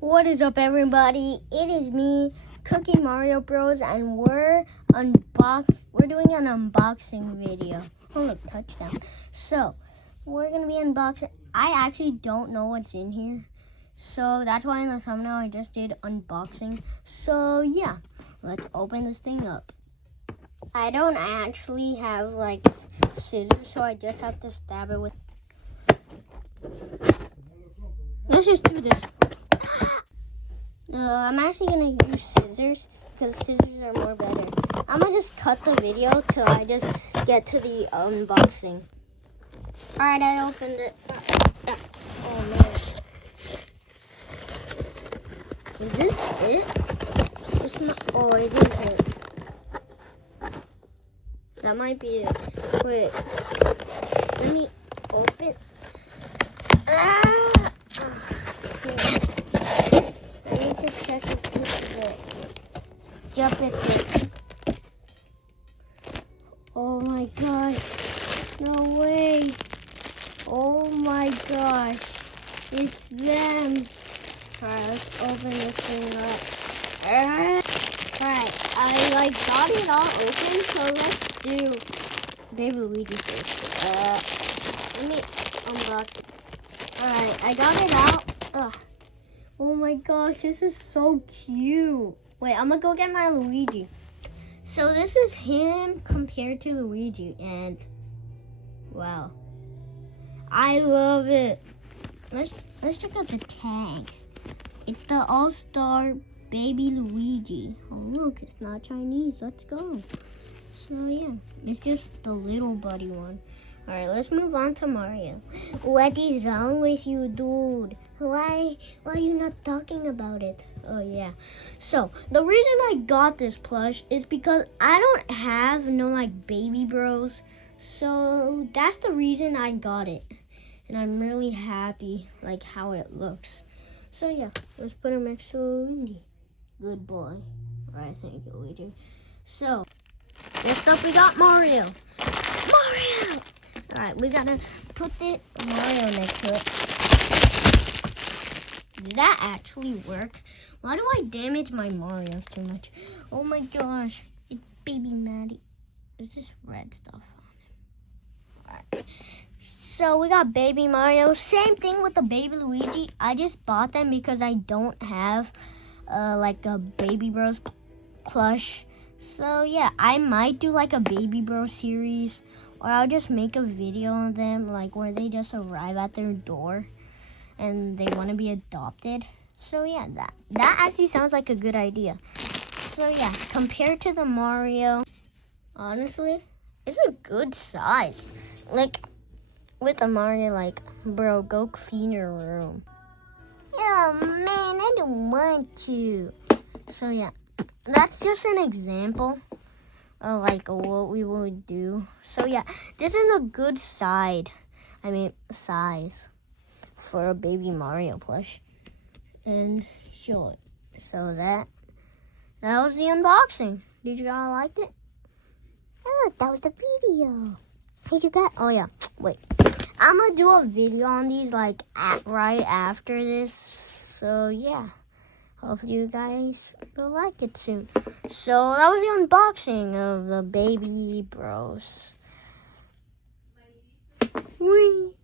What is up, everybody? It is me, Cookie Mario Bros, and we're doing an unboxing video. Oh look, touchdown. So we're gonna be unboxing. I actually don't know what's in here, so that's why in the thumbnail I just did unboxing. So yeah, let's open this thing up. I don't actually have like scissors, so I just have to stab it with. Let's just do this. I'm actually gonna use scissors because scissors are more better. I'm gonna just cut the video till I just get to the unboxing. Alright, I opened it. Oh no. Is this it? It's not. Oh, it is it. That might be it. Wait. Let me open. Ah! I need to check if this is it. Yep, it's it. Oh my gosh. No way. Oh my gosh. It's them. Alright, let's open this thing up. Alright, I got it all open, so let's do Baby Luigi first. Let me unbox it. Alright, I got it out. Ugh. Oh my gosh, this is so cute. Wait, I'm gonna go get my Luigi. So this is him compared to Luigi, and wow. I love it. Let's check out the tags. It's the All-Star Baby Luigi. Oh look, it's not Chinese. Let's go. So yeah, it's just the little buddy one. Alright, let's move on to Mario. What is wrong with you, dude? Why are you not talking about it? Oh yeah. So the reason I got this plush is because I don't have no like baby bros. So that's the reason I got it. And I'm really happy like how it looks. So yeah, let's put him next to Luigi. Good boy. Alright, thank you, Luigi. So next up we got Mario. Mario! Alright, we gotta put the Mario next to it. Did that actually work? Why do I damage my Mario so much? Oh my gosh, it's Baby Maddie. There's this red stuff on it. Alright. So we got Baby Mario. Same thing with the Baby Luigi. I just bought them because I don't have like a Baby Bros plush. So yeah, I might do like a Baby Bro series, or I'll just make a video on them like where they just arrive at their door and they want to be adopted. So yeah, that actually sounds like a good idea. So yeah, compared to the Mario, honestly, it's a good size. Like with the Mario, like, bro, go clean your room. Oh man, I don't want to. So yeah, that's just an example of like what we would do. So yeah, this is a good size for a Baby Mario plush. And show it. So that was the unboxing. Did you guys like it? Oh, that was the video. Hey, you got? Oh yeah. Wait, I'm gonna do a video on these like right after this. So yeah, hope you guys will like it soon. So that was the unboxing of the Baby Bros. Whee!